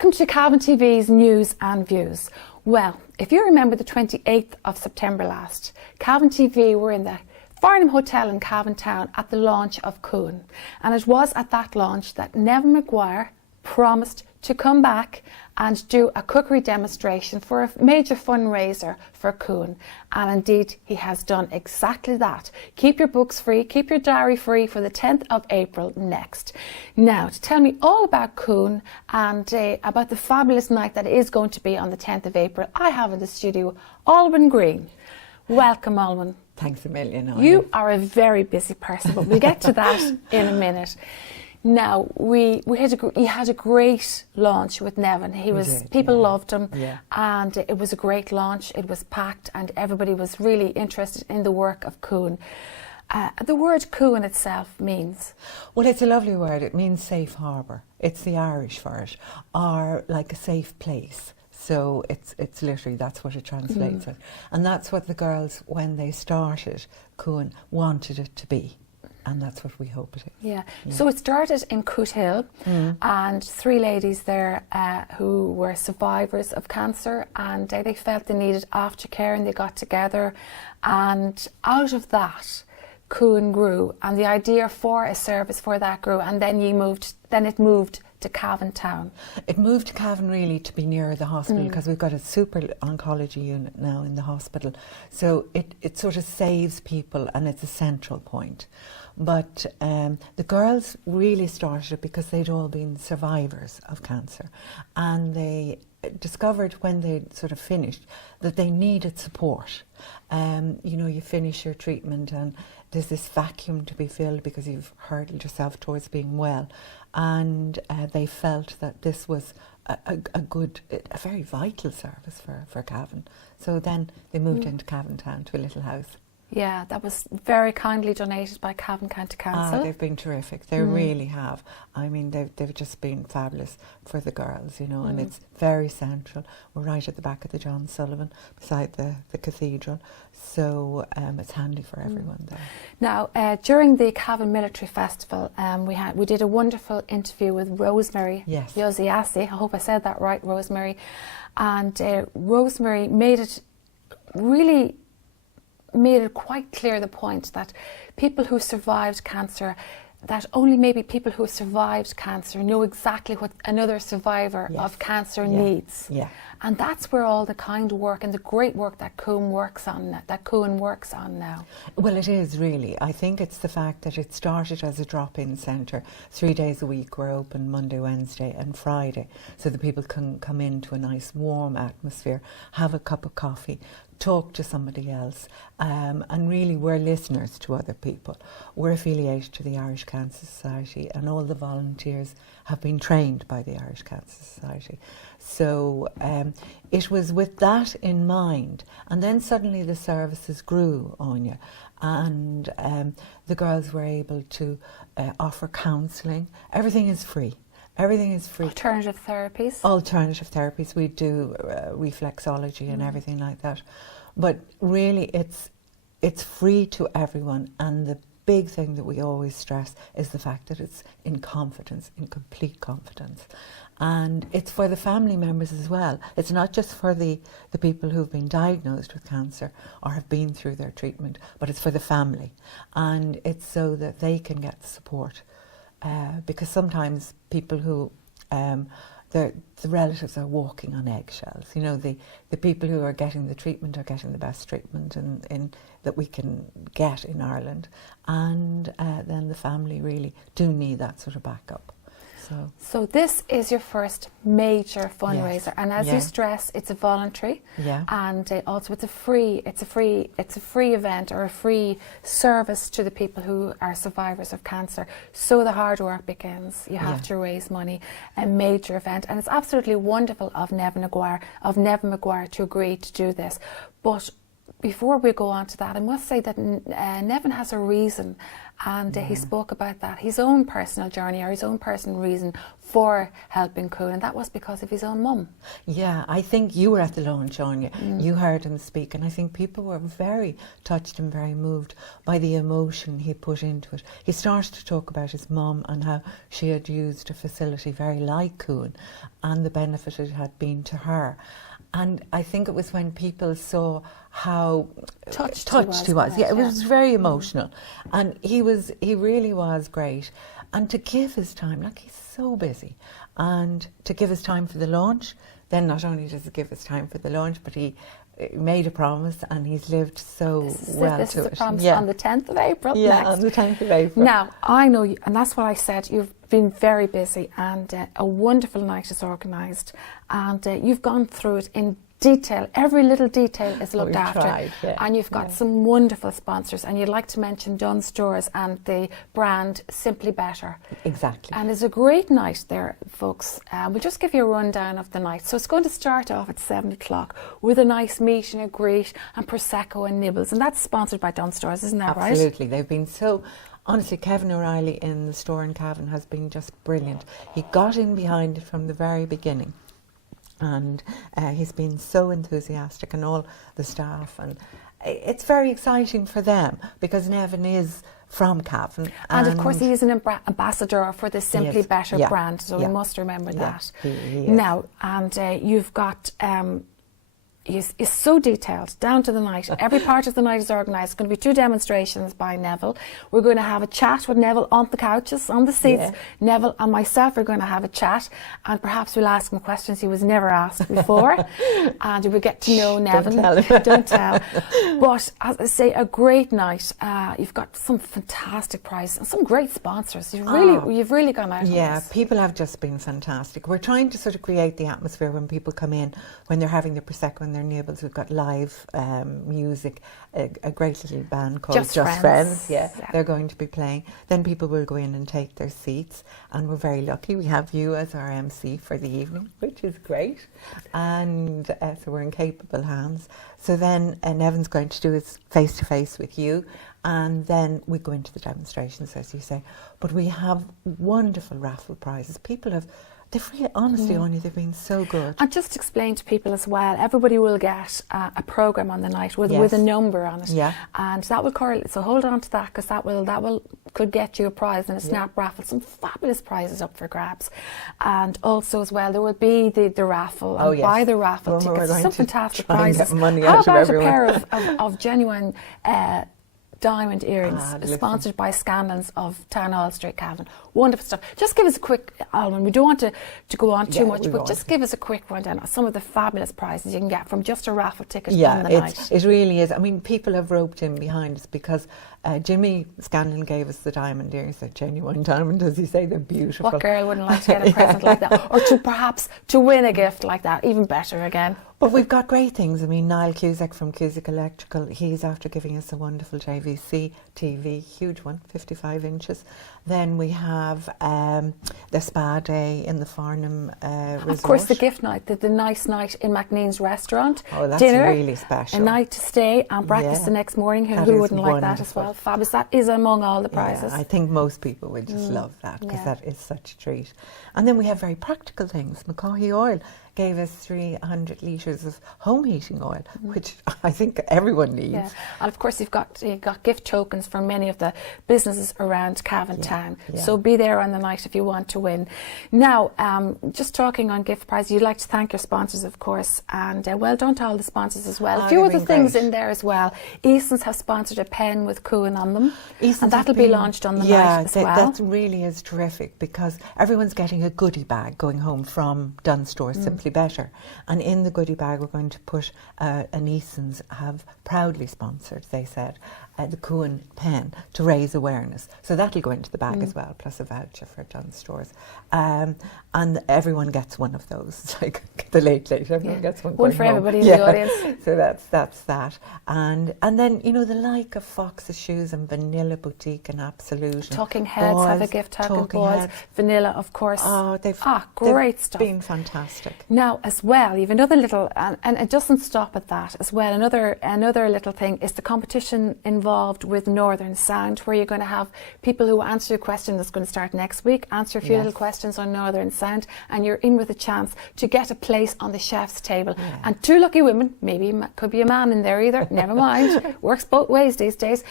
Welcome to Cavan TV's News and Views. Well, if you remember the 28th of September last, Cavan TV were in the Farnham Hotel in Cavan Town at the launch of Coon. And it was at that launch that Nevin Maguire promised to come back and do a cookery demonstration for a major fundraiser for Coon. And indeed, he has done exactly that. Keep your books free, keep your diary free for the 10th of April next. Now, to tell me all about Coon and about the fabulous night that is going to be on the 10th of April, I have in the studio Alwyn Green. Welcome, Alwyn. Thanks a million. You are a very busy person, but we'll get to that in a minute. Now, you had a great launch with Nevin. People loved him, and it was a great launch. It was packed, and everybody was really interested in the work of Coon. The word Coon itself means? Well, it's a lovely word. It means safe harbour. It's the Irish for it, or like a safe place. So it's literally, that's what it translates as. And that's what the girls, when they started Coon, wanted it to be. And that's what we hope it is. Yeah. So it started in Cootehill, and three ladies there who were survivors of cancer, and they felt they needed aftercare, and they got together, and out of that, Coon grew, and the idea for a service for that grew, and then it moved to Cavan Town. It moved to Cavan really to be near the hospital, because we've got a super oncology unit now in the hospital, so it sort of saves people, and it's a central point. But the girls really started it because they'd all been survivors of cancer, and they discovered when they sort of finished that they needed support. You know, you finish your treatment and there's this vacuum to be filled because you've hurtled yourself towards being well, and they felt that this was a very vital service for Cavan. So then they moved into Cavan Town to a little house. Yeah, that was very kindly donated by Cavan County Council. They've been terrific. They really have. I mean, they've just been fabulous for the girls, you know, and it's very central. We're right at the back of the John Sullivan, beside the cathedral, so it's handy for everyone there. Now, during the Cavan Military Festival, we did a wonderful interview with Rosemary Yoziasi. I hope I said that right, Rosemary. And Rosemary made it quite clear, the point that people who survived cancer, that only maybe people who survived cancer know exactly what another survivor of cancer needs. Yeah. And that's where all the kind work and the great work that Coon works on now. Well, it is really. I think it's the fact that it started as a drop-in centre. 3 days a week we're open, Monday, Wednesday and Friday, so that people can come into a nice warm atmosphere, have a cup of coffee, talk to somebody else, and really we're listeners to other people. We're affiliated to the Irish Cancer Society, and all the volunteers have been trained by the Irish Cancer Society. So it was with that in mind, and then suddenly the services grew, Anya, and the girls were able to offer counselling. Everything is free. Everything is free. Alternative therapies? Alternative therapies. We do reflexology and everything like that. But really it's free to everyone, and the big thing that we always stress is the fact that it's in confidence, in complete confidence. And it's for the family members as well. It's not just for the people who've been diagnosed with cancer or have been through their treatment, but it's for the family. And it's so that they can get support. Because sometimes people who, the relatives are walking on eggshells. You know, the people who are getting the treatment are getting the best treatment that we can get in Ireland. And then the family really do need that sort of backup. So this is your first major fundraiser, and as you stress, it's a voluntary, and also it's a free event or a free service to the people who are survivors of cancer. So the hard work begins. You have to raise money, a major event, and it's absolutely wonderful of Nevin Maguire to agree to do this. But before we go on to that, I must say that Nevin has a reason, and he spoke about that, his own personal journey or his own personal reason for helping Kuhn, and that was because of his own mum. Yeah, I think you were at the launch, Anya. You heard him speak, and I think people were very touched and very moved by the emotion he put into it. He started to talk about his mum and how she had used a facility very like Kuhn and the benefit it had been to her. And I think it was when people saw how touched he was. Yeah, it was very emotional. And he really was great. And to give his time, like he's so busy, and to give his time for the launch, then not only does he give his time for the launch, but he made a promise and he's lived so well to it. This is a promise on the 10th of April Yeah, next. on the 10th of April. Now, I know you, and that's what I said, you've been very busy, and a wonderful night is organised, and you've gone through it in detail. Every little detail is looked after. Tried, yeah. And you've got some wonderful sponsors, and you'd like to mention Dunnes Stores and the brand Simply Better. Exactly. And it's a great night there, folks. We'll just give you a rundown of the night. So it's going to start off at 7 o'clock with a nice meet and a greet and Prosecco and nibbles, and that's sponsored by Dunnes Stores, isn't that right? Absolutely. They've been so... Honestly, Kevin O'Reilly in the store in Cavan has been just brilliant. He got in behind it from the very beginning. And he's been so enthusiastic, and all the staff, and it's very exciting for them because Nevin is from Cavan. And of course he is an ambassador for the Simply Better brand, so we must remember that. He is. Now, and you've got... is so detailed, down to the night. Every part of the night is organised. It's going to be 2 demonstrations by Neville. We're going to have a chat with Neville on the couches, on the seats. Yeah. Neville and myself are going to have a chat, and perhaps we'll ask him questions he was never asked before, and we'll get to know Neville. Don't tell him. Don't tell. But as I say, a great night. You've got some fantastic prizes and some great sponsors. You've really gone out on this. People have just been fantastic. We're trying to sort of create the atmosphere when people come in, when they're having their Prosecco and their nibbles. We've got live music, a great little band called Just Friends. Yeah, they're going to be playing. Then people will go in and take their seats, and we're very lucky. We have you as our MC for the evening, which is great, and so we're in capable hands. So then Nevin's going to do his face-to-face with you, and then we go into the demonstrations, as you say. But we have wonderful raffle prizes. People have... They've really, honestly, Anya, they've been so good. And just explain to people as well, everybody will get a programme on the night with a number on it. Yeah. And that will correlate, so hold on to that, because that could get you a prize in a snap raffle. Some fabulous prizes up for grabs. And also as well, there will be the raffle, and buy the raffle tickets. Some fantastic prizes. How about a pair of genuine diamond earrings, sponsored by Scanlons of Town Hall Street, Cavan. Wonderful stuff. Just give us a quick, Alwyn, we don't want to go on too much, but just give us a quick rundown of some of the fabulous prizes you can get from just a raffle ticket on the night. It really is. I mean, people have roped in behind us because Jimmy Scanlon gave us the diamond earrings. They're genuine diamond, as you say. They're beautiful. What girl wouldn't like to get a present like that? Or perhaps to win a gift like that, even better again. But we've got great things. I mean, Niall Cusack from Cusack Electrical, he's after giving us a wonderful JVC TV, huge one, 55 inches. Then we have the spa day in the Farnham Resort. Of course, the gift night, the nice night in McNean's restaurant. Oh, that's dinner, really special. A night to stay and breakfast the next morning. Who wouldn't like that as well? Fabulous. That is among all the prizes. I think most people would just love that, because that is such a treat. And then we have very practical things. McCaughey Oil gave us 300 litres of home heating oil, which I think everyone needs. Yeah. And of course you've got gift tokens from many of the businesses around Cavan Town. So be there on the night if you want to win. Now, just talking on gift prizes, you'd like to thank your sponsors, of course, and well done to all the sponsors as well. A few other things in there as well. Eason's have sponsored a pen with Kuhn on them, and that'll be launched on the night as well. That really is terrific, because everyone's getting a goodie bag going home from Dunnes Stores, Simply Better. And in the goodie bag, we're going to put an Eason's have proudly sponsored, they said, the Kuhn pen to raise awareness. So that'll go into the bag as well, plus a voucher for Dunnes Stores. And everyone gets one of those. It's like the late. Everyone gets one. One for everybody in the audience. So that's that. And then, you know, the like of Fox's Shoes and Vanilla Boutique and Absolute. Talking Heads have a gift tag, and Boys. Vanilla, of course. Oh, they've great stuff. Been fantastic. Now, as well, you have another little, and it doesn't stop at that as well. Another little thing is the competition involved with Northern Sound, where you're going to have people who answer your question that's going to start next week, answer a few little questions on Northern Sound, and you're in with a chance to get a place on the chef's table. Yeah. And two lucky women, maybe could be a man in there either, never mind, works both ways these days,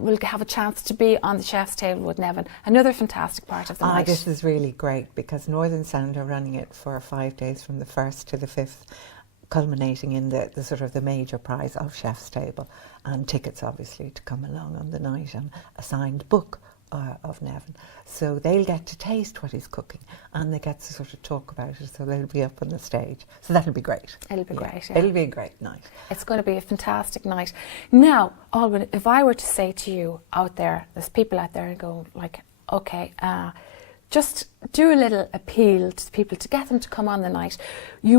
will have a chance to be on the chef's table with Nevin. Another fantastic part of the night. This is really great, because Northern Sound are running it for 5 days from the 1st to the 5th, culminating in the sort of the major prize of Chef's Table, and tickets obviously to come along on the night, and a signed book of Nevin. So they'll get to taste what he's cooking, and they get to sort of talk about it, so they'll be up on the stage. So that'll be great. It'll be great, yeah. It'll be a great night. It's going to be a fantastic night. Now, Alwyn, if I were to say to you out there, there's people out there going like, okay, just do a little appeal to people to get them to come on the night. We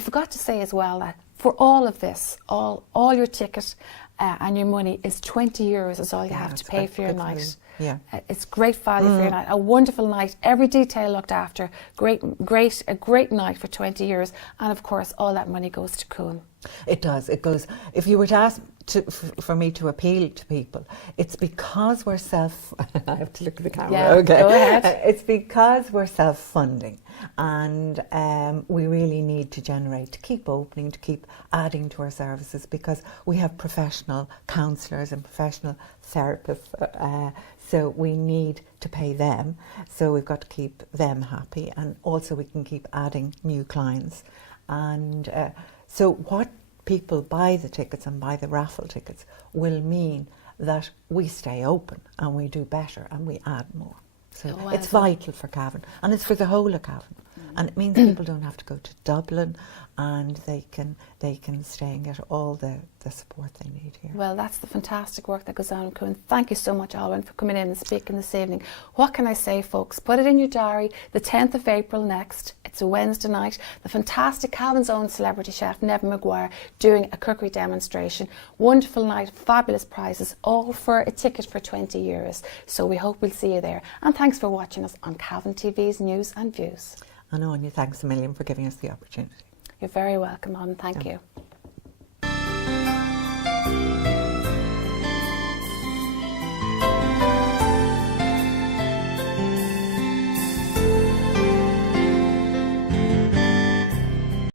forgot to say as well that for all of this, all your ticket and your money is €20 is all you have to pay for your night. Yeah. It's great value for your night. A wonderful night, every detail looked after. A great night for €20, and of course all that money goes to Coon. It does. It goes. If you were to ask for me to appeal to people, it's because we're I have to look at the camera. Yeah, okay. Go ahead. It's because we're self-funding, and we really need to keep opening, to keep adding to our services, because we have professional counsellors and professional therapists. So we need to pay them. So we've got to keep them happy, and also we can keep adding new clients. And so what people buy the tickets and buy the raffle tickets will mean that we stay open and we do better and we add more. So it's vital for Cavan, and it's for the whole of Cavan. And it means people don't have to go to Dublin, and they can stay and get all the support they need here. Well, that's the fantastic work that goes on in Coon. Thank you so much, Alwyn, for coming in and speaking this evening. What can I say, folks? Put it in your diary. The 10th of April next. It's a Wednesday night. The fantastic Cavan's own celebrity chef, Nevin Maguire, doing a cookery demonstration. Wonderful night, fabulous prizes, all for a ticket for €20. So we hope we'll see you there. And thanks for watching us on Cavan TV's News and Views. And Anya, thanks a million for giving us the opportunity. You're very welcome, Anne. Thank you.